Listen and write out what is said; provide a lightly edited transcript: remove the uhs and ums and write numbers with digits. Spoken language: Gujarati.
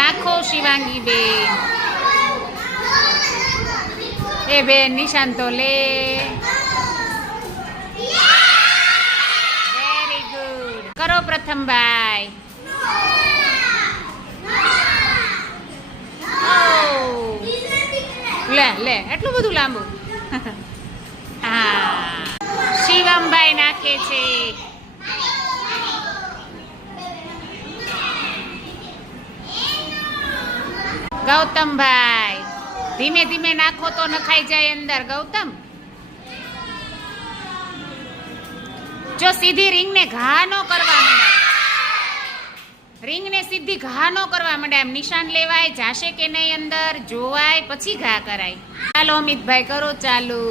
નાખો શિવાંગી બેન. એ બેન નિશાન તો લે. Very good. કરો પ્રથમ ભાઈ. લે લે એટલું બધું લાંબુ. હા શિવમભાઈ નાખે છે. ગૌતમભાઈ ધીમે ધીમે નાખો તો નખાઈ જાય અંદર. ગૌતમ જો સીધી રીંગને ઘા ન કરવા માંડે, રીંગને સીધી ઘા ન કરવા માંડે. એમ નિશાન લેવાય જાશે કે નહીં અંદર જોવાય પછી ઘા કરાય. ચાલો અમિતભાઈ કરો ચાલુ.